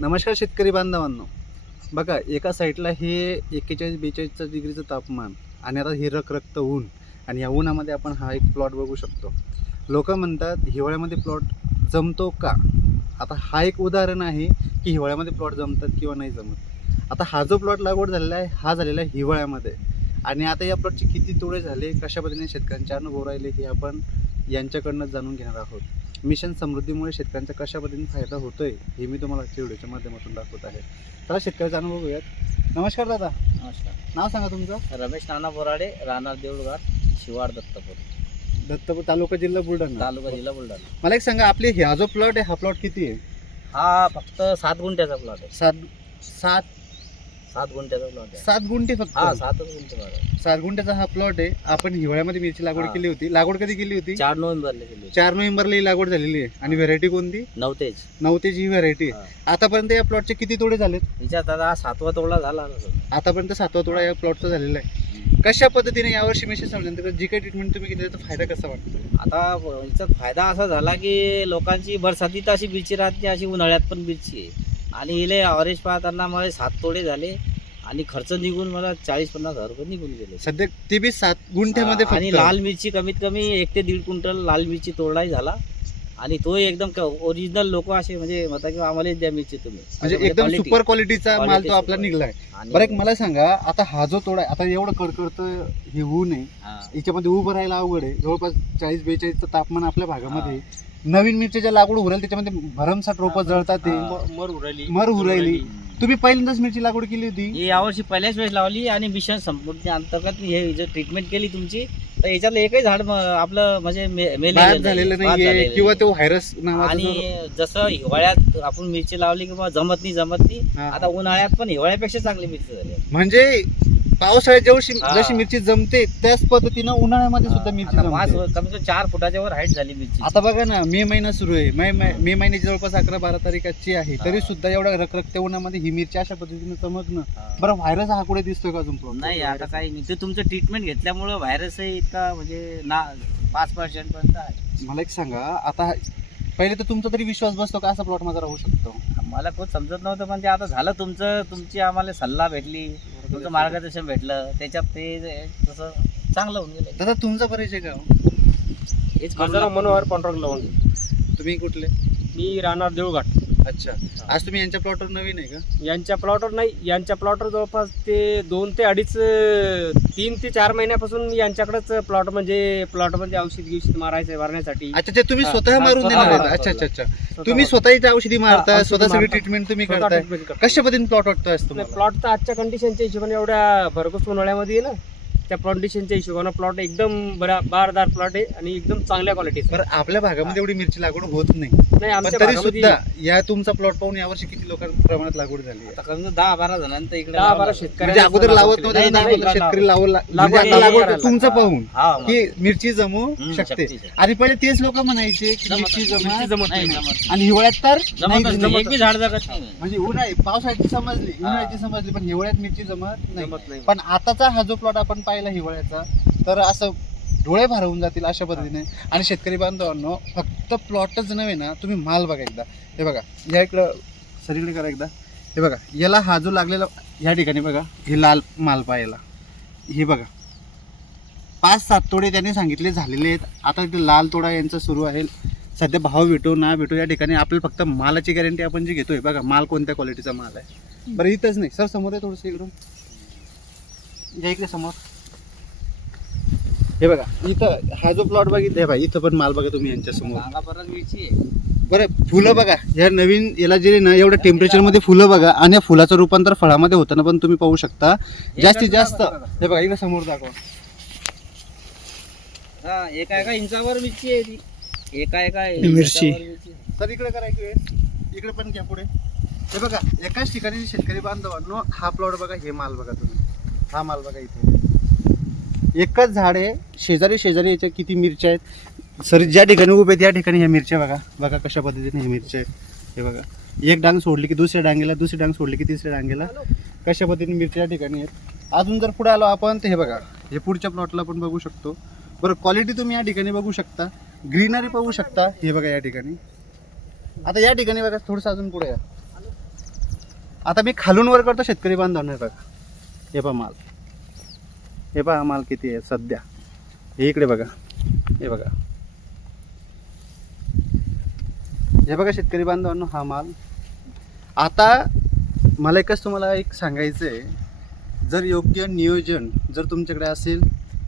नमस्कार शेतकरी बांधवांनो. बघा, एका साईडला हे 41-42 डिग्रीचं तापमान आणि आता हे रखरखतं ऊन, आणि या उन्हामध्ये आपण हा एक प्लॉट बघू शकतो. लोक म्हणतात हिवाळ्यामध्ये प्लॉट जमतो का? आता हा एक उदाहरण आहे की हिवाळ्यामध्ये प्लॉट जमतात किंवा नाही जमत. आता हा जो प्लॉट लागवड झालेला आहे हा झालेला आहे हिवाळ्यामध्ये, आणि आता या प्लॉटचे किती तोडे झाले, कशा पद्धतीने शेतकऱ्यांचे अनुभव राहिले हे आपण यांच्याकडनं जाणून घेणार आहोत. मिशन समृद्धीमुळे शेतकऱ्यांचा कशा पद्धतीने फायदा होतोय हे मी तुम्हाला आजच्या व्हिडिओच्या माध्यमातून दाखवत आहे. चला शेतकऱ्याचा अनुभव घेऊयात. नमस्कार दादा, नमस्कार. नाव सांगा तुमचं? रमेश नाना बोराडे, राहणार देऊळघाट, शिवार दत्तपूर, दत्तपूर तालुका जिल्हा बुलढाणा. तालुका जिल्हा बुलढाणा. मला एक सांगा, आपले हा जो प्लॉट आहे हा प्लॉट किती आहे? हा फक्त 7 गुंठ्याचा प्लॉट आहे. 7 गुंठ्याचा प्लॉट आहे. 7 गुंठे फक्त? हा 7 गुंठे प्लॉट आहे. 7 गुंठ्याचा हा प्लॉट आहे. आपण हिवाळ्यामध्ये मिरची लागवड हा. केली होती. लागवड कधी केली होती? 4 नोव्हेंबरला केली. 4 नोव्हेंबरला ही लागवड झालेली आहे. आणि व्हरायटी कोणती? नवतेज. नवतेची ही व्हरायटी आहे. आतापर्यंत या प्लॉटचे किती तोडे झालेत? हिच्यात आता 7वा तोडा झाला ना. आतापर्यंत 7वा तोडा या प्लॉटचा झालेला आहे. कशा पद्धतीने यावर्षी मिशन समजल्यानंतर जी काही ट्रीटमेंट तुम्ही केली त्याचा फायदा कसा वाटतो? आता हिच्यात फायदा असा झाला की लोकांची बरसातीत अशी मिरची राहत नाही, अशी उन्हाळ्यात पण मिरची आहे. आणि हिले ॲव्हरेज पाहताना मला 7 तोडे झाले आणि खर्च निघून मला 40-50 हजार रुपये निघून गेले सध्या ते बी 7 गुंठ्यामध्ये आणि फक्त. लाल मिरची कमीत कमी 1 ते 1.5 क्विंटल लाल मिरची तोडाही झाला. आणि तो एकदम ओरिजिनल लोक असे म्हणजे म्हणतात की आम्हाला द्या मिरची तुम्ही, म्हणजे असं एकदम quality. सुपर क्वालिटीचा माल तो Quality आपला super. निघलाय. आणि- बरं, एक मला सांगा, आता हा जो तोडा आहे, आता एवढं कडकडतं हे ऊन आहे, हा. याच्यामध्ये उभं राहायला अवघड आहे. जवळपास 40-42चं तापमान आपल्या भागामध्ये. नवीन मिरच्या लागवड उरायला त्याच्यामध्ये भरमसाठ रोपं जळतात, ते मर उरायली. तुम्ही पहिल्यांदाच मिरची लागवड केली होती? ही यावर्षी पहिल्याच वेळेस लावली आणि मिशन संपूर्ण अंतर्गत हे जर ट्रीटमेंट केली तुमची तर याच्यातलं एकही झाड आपलं म्हणजे बाद झालेलं नाहीये किंवा तो व्हायरस नावाचा आणि जो- जसं हिवाळ्यात आपण मिरची लावली किंवा जमत नाही हा. आता उन्हाळ्यात पण हिवाळ्यापेक्षा चांगली मिरची झाली. म्हणजे पावसाळ्यात हा. जशी मिरची जमते त्याच पद्धतीनं उन्हाळ्यामध्ये सुद्धा मिरची आता पाच जमते. कमी कमी 4 फुटाच्या वर हाईट झाली मिरची. आता बघा ना, मे महिना सुरू आहे. मे महिन्याची जवळपास 11-12 तारीखाची आहे, तरी सुद्धा एवढ्या रखरखत्या उन्हामध्ये ही मिरची अशा पद्धतीने चमकणं. बरं, व्हायरस हा कुठे दिसतोय का अजून? नाही आता काही नाही, ते तुमचं ट्रीटमेंट घेतल्यामुळं व्हायरसही इतका म्हणजे ना 5% पर्यंत आहे. मला एक सांगा, आता पहिले तर तुमचा तरी विश्वास बसतो का असा प्लॉट माझा राहू शकतो? मला खूप समजत नव्हतं, पण ते आता झालं तुमची आम्हाला सल्ला भेटली, तुमचं मार्गदर्शन भेटलं, त्याच्यात ते तसं चांगलं होऊन गेलं. दादा, तुमचा परिचय का? हेच माझं नाव मनोहर पांडुरंग लवंगे. तुम्ही कुठले? मी राहणार देऊळघाट. अच्छा, आज तुम्ही यांच्या प्लॉटवर नवीन आहे का? यांच्या प्लॉटवर नाही, यांच्या प्लॉटवर जवळपास ते 2 ते 2.5 3 ते 4 महिन्यापासून मी यांच्याकडेच प्लॉटमध्ये औषध मारण्यासाठी. अच्छा, ते तुम्ही हा, स्वतः हा, मारून स्वतः देणार आहेत? मारतो. अच्छा अच्छा अच्छा. तुम्ही स्वतः इथे औषधी मारता, औषधी स्वतः सगळी मारतो. ट्रीटमेंट तुम्ही स्वतः करताय. treatment करतो. कशा पद्धतीने प्लॉट वाटतोय आज तुम्हाला? प्लॉट तर आजच्या कंडिशनच्या हिशोबाने एवढ्या भरघोस उन्हाळ्यामध्ये आहे ना, त्या कंडिशनच्या हिशोबाने प्लॉट एकदम बारदार प्लॉट आहे आणि एकदम चांगल्या क्वालिटीचा. बरं, आपल्या भागामध्ये एवढी मिरची लागवड होत नाही, नाही पण आमच्या तरी भागामध्ये सुद्धा या तुमचा प्लॉट पाहून यावर्षी किती लोकांच्या प्रमाणात लागवड झाली आहे? आता कमी 10-12 जणांतर इकडे 10-12 शेतकऱ्यांना म्हणजे अगोदर लावत नव्हते, नाही, आता नाही, अगोदर शेतकरी लागवड म्हणजे आता लागवड करायला. तुमचं पाहून हा की मिरची जमू शकते. शकते. आणि पहिले तेच लोक म्हणायचे की जमत मिरची नाही, जमत जमत नाही, नाही. जमत नाही. आणि हिवाळ्यात तर नाही जमतच जमत. नाही, एक बी झाड जगत नाही. म्हणजे उन्हाळी पावसाळ्याची समजली, उन्हाळ्याची समजली, पण हिवाळ्यात मिरची जमत नाही. जमत नाही. पण आताचा हा जो प्लॉट आपण पाहिला हिवाळ्याचा, तर असं डोळे भरवून जातील अशा पद्धतीने. आणि शेतकरी बांधवांनो, फक्त प्लॉटच नव्हे ना, तुम्ही माल बघा एकदा. हे बघा, या इकडं सरीकडे करा एकदा. हे बघा, याला हा जो लागलेला या ठिकाणी बघा, हे लाल माल पाहायला, हे बघा 5-7 तोडे त्यांनी सांगितले झालेले आहेत. आता इथे लाल तोडा यांचा सुरू आहे. सध्या भाव भेटो ना भेटो, या ठिकाणी आपल्याला फक्त मालाची गॅरंटी आपण जी घेतोय. बघा माल कोणत्या क्वालिटीचा माल आहे. बरं, इथंच नाही सर, समोर आहे थोडंसं, इकडून या इकडे समोर. हे बघा, इथं हा जो प्लॉट बघितला, हे बघा इथं पण माल बघा तुम्ही यांच्या समोर. सांगा परत मिरची आहे. बरं, फुलं बघा, या नवीन याला जे ना एवढ्या टेम्परेचरमध्ये फुलं बघा, आणि या फुलाचं रूपांतर फळामध्ये होताना पण तुम्ही पाहू शकता. जास्तीत जास्त हे बघा, इकडे समोर दाखवा. हा, एका इंचावर मिरची आहे ती. एका मिरची. इंचावर मिरची. तर इकडे करा, इकडे पण घ्या पुढे. हे बघा, एकाच ठिकाणी शेतकरी बांधवांनो, हा प्लॉट बघा, हे माल बघा तुम्ही, हा माल बघा, इथे एकच झाड आहे, शेजारी याच्या किती मिरच्या आहेत. सर ज्या ठिकाणी उभे आहेत त्या ठिकाणी ह्या मिरच्या बघा, बघा कशा पद्धतीने ह्या मिरच्या आहेत. हे बघा, एक डांग सोडली की दुसऱ्या डांगेला, दुसरी डांग सोडली की तिसऱ्या डांगेला, कशा पद्धतीने मिरच्या या ठिकाणी आहेत. अजून जर पुढे आलो आपण तर हे बघा, हे पुढच्या प्लॉटला पण बघू शकतो. बरं, क्वालिटी तुम्ही या ठिकाणी बघू शकता, ग्रीनरी पाहू शकता. हे बघा या ठिकाणी. आता या ठिकाणी बघा, थोडंसं अजून पुढे या. आता मी खालून वर करतो शेतकरी बांधवांना. बघा हे पहा माल, हे पहा माल किती आहे सध्या. हे इकडे बघा, हे बघा, हे बघा शेतकरी बांधवांनो हा माल. आता मला एकच तुम्हाला एक सांगायचं आहे, जर योग्य नियोजन जर तुमच्याकडे असेल,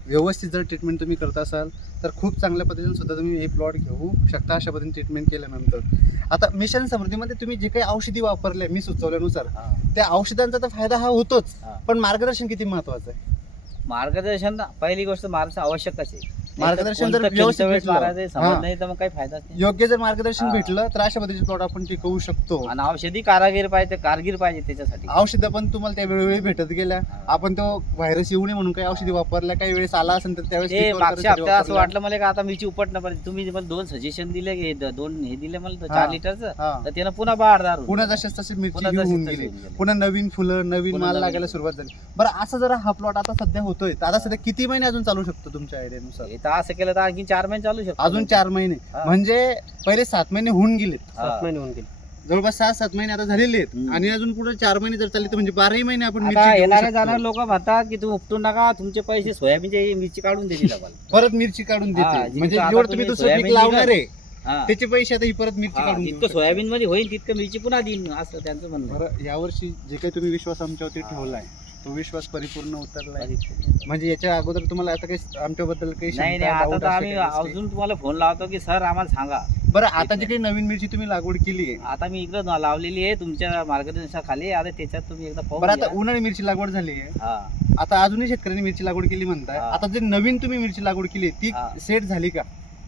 व्यवस्थित जर ट्रीटमेंट तुम्ही करत असाल तर खूप चांगल्या पद्धतीने सुद्धा तुम्ही हे प्लॉट घेऊ शकता. अशा पद्धतीने ट्रीटमेंट केल्यानंतर आता मिशन समृद्धीमध्ये तुम्ही जे काही औषधी वापरले मी सुचवल्यानुसार, त्या औषधांचा तर फायदा हा होतोच, पण मार्गदर्शन किती महत्वाचं आहे. मार्गदर्शन पहिली गोष्ट मार्गदर्शन आवश्यकच आहे. मार्गदर्शन जर कोणतं व्यवस्थित वेळेस भेटलं, मारायचं समज नाही तर मग काही फायदाच नाही. योग्य जर मार्गदर्शन हा. भेटलं तर अशा पद्धतीचे प्लॉट आपण टिकवू शकतो. आणि औषधी कारगीर पाहिजे त्याच्यासाठी. औषधं पण तुम्हाला त्या वेळोवेळी भेटत गेल्या. आपण तो व्हायरस येऊ नये म्हणून काही औषधी वापरल्या, काही वेळेस आला असेल तर त्यावेळेस ते recover मागच्या करायसाठी हप्त्यात असं वापरल्या. वाटलं मला का आता मीची उपटणं पाहिजे. तुम्ही मला 2 सजेशन दिले की 2 हे दिले मला हा. 4 लिटरचं, हा. तर त्यानं पुन्हा बाहेर पुन्हा जशाच तशी मिरची पुन्हा ही तशीच होऊन तशी गेली. होऊन गेली. पुन्हा नवीन फुलं, नवीन पुन्हा माल नवीन लागायला फुलं. सुरुवात झाली. बरं असं जरा हा प्लॉट आता सध्या होतोय, तर आता सध्या किती महिने अजून चालू शकतो तुमच्या आयडियानुसार? इथं असं केलं तर आणखी 4 महिने चालू शकतो. अजून 4 महिने, हा. म्हणजे पहिले 7 महिने होऊन गेलेत, 7 महिने होऊन गेले. जवळपास 6-7 महिने आता झालेले आहेत. हम्म. आणि अजून पुढे 4 महिने जर चालले तर म्हणजे 12 महिने आपण मिरची आता घेऊ येणारे शकतो. जाणारे लोक म्हणतात की तुम्ही उपटून नका, तुमचे पैसे सोयाबीनचे मिरची काढून देतील आम्हाला. परत मिरची काढून हा, देते. जितकं म्हणजे आता जेवढं तुम्ही तुम्ही दुसरं पीक सोयाबीन लावणार आहे हा. त्याचे पैसे आता ही परत मिरची हा, काढून जितकं देऊ शकतो. सोयाबीन मध्ये होईल तितकं मिरची पुन्हा देईन, असं त्यांचं म्हणणं आहे. बरं यावर्षी जे काही तुम्ही विश्वास आमच्यावरती ठेवलाय तो विश्वास परिपूर्ण उतरलाय. म्हणजे याच्या अगोदर तुम्हाला आता काही आमच्याबद्दल काही नाही शंका, आता doubt तर असे आम्ही काही गोष्टी? अजून तुम्हाला फोन लावतो की सर आम्हाला सांगा. बरं आता जी काही नवीन मिरची तुम्ही लागवड केली आहे, आता मी इकडं लावलेली आहे तुमच्या मार्गदर्शनाखाली. आता त्याच्यात तुम्ही एकदा बरं पाहून आता घ्या. उन्हाळी मिरची लागवड झाली आहे, हा. आता अजूनही शेतकऱ्यांनी मिरची लागवड केली म्हणताय. हा. आता जे नवीन तुम्ही मिरची लागवड केली ती हा. सेट झाली का?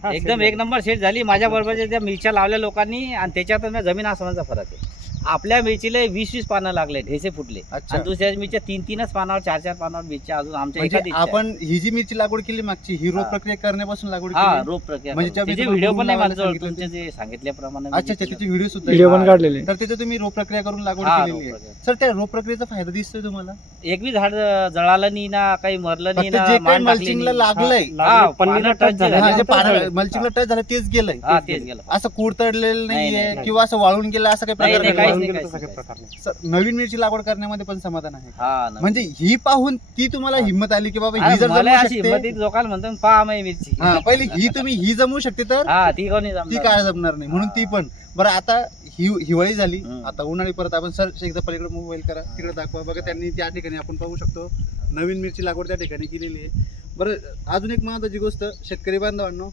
हा, एकदम सेट एक नंबर सेट झाली. माझ्या बरोबरच्या त्या मिरच्या लावल्या लोकांनी आणि त्याच्यात जमीन आसमानाचा फरक आहे. आपल्या मिरचीला 20-20 पानं लागले, ढेसे फुटले. अच्छा, आणि दुसऱ्या मिरच्या 3-3च पानावर 4-4 पानावर मिरच्या अजून आमच्या म्हणजे एका दिसत्या. आपण ही जी मिरची लागवड केली मागची ही रोप हा. प्रक्रिया करण्यापासून लागवड हा केली. रोप प्रक्रिया म्हणजे करून. त्या त्याचे मी व्हिडिओ तुम्हाला पण नाही लावायला माझ्याजवळ, सांगितलं तुमचे जे सांगितल्याप्रमाणे मी अच्छा, केलं. त्याचे व्हिडिओ सुद्धा व्हिडिओ आहे. पण काढलेले. तर तिथे तुम्ही रोप प्रक्रिया करून लागवड हा, केलेली रोप आहे. प्रक्रिया. सर त्या रोप प्रक्रियेचा फायदा दिसतोय तुम्हाला? एक बी झाड जळालं नाही ना, काही मरलं नाही फक्त ना, जे काही मान टाकली मल्चिंगला नाही. लागलंय, हा, पन्नीला पानं टच झालं. झालं. हा, जे त्यानंतर मल्चिंगला टच झालं तेच गेलंय. हा, तेच गेलं. असं कुडतडलेलं नाही, नाहीये नाही. किंवा असं वाळून गेलं असं काही नाही, प्रकार नाही, नाही. काहीच वाळून नाही, गेलं तर काहीच सगळे प्रकार नाही. सर नवीन मिरची लागवड करण्यामध्ये पण समाधान आहे का? हा ना. म्हणजे ही पाहून ती तुम्हाला हिंमत आली की बाबा ही अरे, जर मला जमू अशी शकते. हिंमतीत लोकांना म्हणतो पहा माझी मिरची. हा पहिली ही तुम्ही ही जमू शकते तर हा ती कोणी ती जमणार काय जमणार नाही म्हणून ती पण. बरं आता हिवाळी झाली, हम्म. आता उन्हाळी परत आपण सर एकदा पलीकडे मोबाईल करा, तिकडे दाखवा. बघा त्यांनी त्या ठिकाणी आपण पाहू शकतो नवीन मिरची लागवड त्या ठिकाणी केलेली आहे. बरं अजून एक महत्वाची गोष्ट शेतकरी बांधवांनो,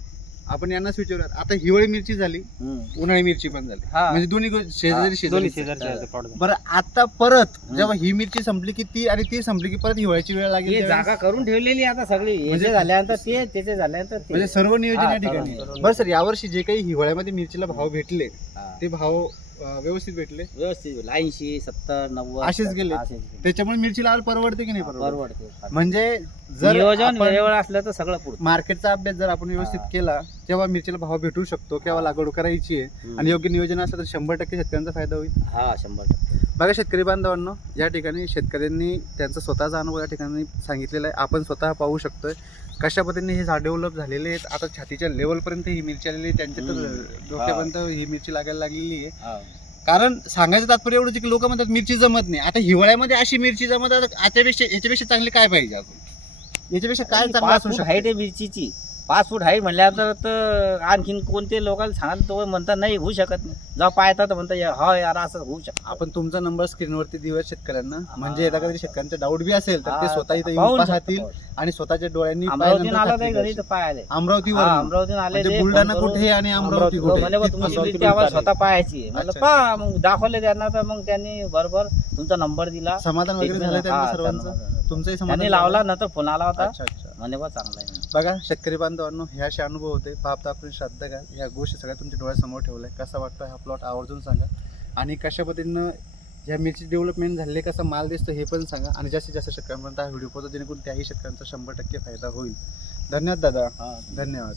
आपण यांनाच विचारूयात. आता हिवाळी मिरची झाली, हम्म. उन्हाळी मिरची पण झाली, हा. म्हणजे दोन्ही शेजारी दोन्ही शेजारी. शेजारचे प्लॉट झाले. बरं आता परत जेव्हा ही मिरची संपली की ती आणि ती संपली की परत हिवाळ्याची वेळ लागेल ही त्यावेळेस? जागा करून ठेवलेली आहे आता सगळी. म्हणजे- याचे झाल्यानंतर ते त्याचे झाल्यानंतर ते. म्हणजे सर्व नियोजन हा, या ठिकाणी. सर्व. बरं सर यावर्षी जे काही हिवाळ्यामध्ये मिरचीला भाव भेटले हा. ते भाव व्यवस्थित भेटले, व्यवस्थित 80, 70, 90 असेच गेले. त्याच्यामुळे मिरचीला आज परवडते की नाही परवडते? परवडते. म्हणजे जर नियोजन आपण वेळेवर असलं तर सगळं पुढं. मार्केटचा अभ्यास जर आपण व्यवस्थित हा. केला तेव्हा मिरचीला भाव भेटू शकतो, केव्हा लागवड करायची आहे आणि योग्य नियोजन असलं तर 100% शेतकऱ्यांचा फायदा होईल. हा 100%. बघा शेतकरी बांधवांनो, या ठिकाणी शेतकऱ्यांनी त्यांचा स्वतःचा अनुभव या ठिकाणी सांगितलेला आहे. आपण स्वतः पाहू शकतोय कशा पद्धतीने हे झाड डेव्हलप झालेले आहेत. आता छातीच्या लेवलपर्यंत ही मिरची आलेली आहे, त्यांच्या तर डोक्यापर्यंत ही मिरची लागायला लागलेली आहे. हा. कारण सांगायचं तात्पर्य एवढंच आहे की लोक म्हणतात मिरची जमत नाही. आता हिवाळ्यामध्ये अशी मिरची जमत आहे, याच्यापेक्षा चांगली काय पाहिजे अजून? याच्यापेक्षा काय चांगलं 5 असू फूट हाईट शकते? आहे मिरचीची. 5 फूट हाईट म्हणल्यानंतर तर आणखीन कोणते लोकांना सांगाल तो म्हणतात नाही होऊ शकत नाही. जेव्हा पाहतात तर म्हणतात हो यार असं होऊ शकतं. आपण तुमचा नंबर स्क्रीनवरती देऊया शेतकऱ्यांना, म्हणजे एखादा कधी शेतकऱ्यांचा डाऊट बी असेल तर ते हा, स्वतः इथे पाहून येऊन शकतो, पाहतील पाहून. आणि स्वतःच्या डोळ्यांनी अमरावतीहून पाहिल्यानंतर आला खात्री तर घरी करतील. तर पाहिले. अमरावतीवर अमरावतीहून आले म्हणजे ते बुलढाणा फोन करून- कुठे आणि अमरावती अमरावती कुठे? म्हणे बा तिथपासून तुमची अमरावती मिरची आम्हाला कुठे स्वतः पाहायची. म्हणलं अच्छा. पहा मग दाखवले त्यांना, तर मग त्यांनी बरोबर तुमचा नंबर दिला. समाधान वगैरे झालं त्यांचं हा, सर्वांचं? समाधान. तुमचंही समाधान त्यांनी झालं? लावला नंतर फोन आला होता. अच्छा अच्छा. म्हणे बा चांगला आहे. बघा शेतकरी बांधवांनो, हे असे अनुभव होते. पाहता आपण श्रद्धा घ्या, या गोष्टी सगळ्या तुमच्या डोळ्यासमोर ठेवल्या. कसा वाटतो हा प्लॉट आवर्जून सांगा आणि कशा पद्धतीनं ह्या मिरची डेव्हलपमेंट झाले, कसा माल दिसतो हे पण सांगा आणि जास्तीत जास्त शेतकऱ्यांपर्यंत हा व्हिडिओ पोहोचतो जेणेकरून त्याही शेतकऱ्यांचा 100% फायदा होईल. धन्यवाद दादा, हा. धन्यवाद.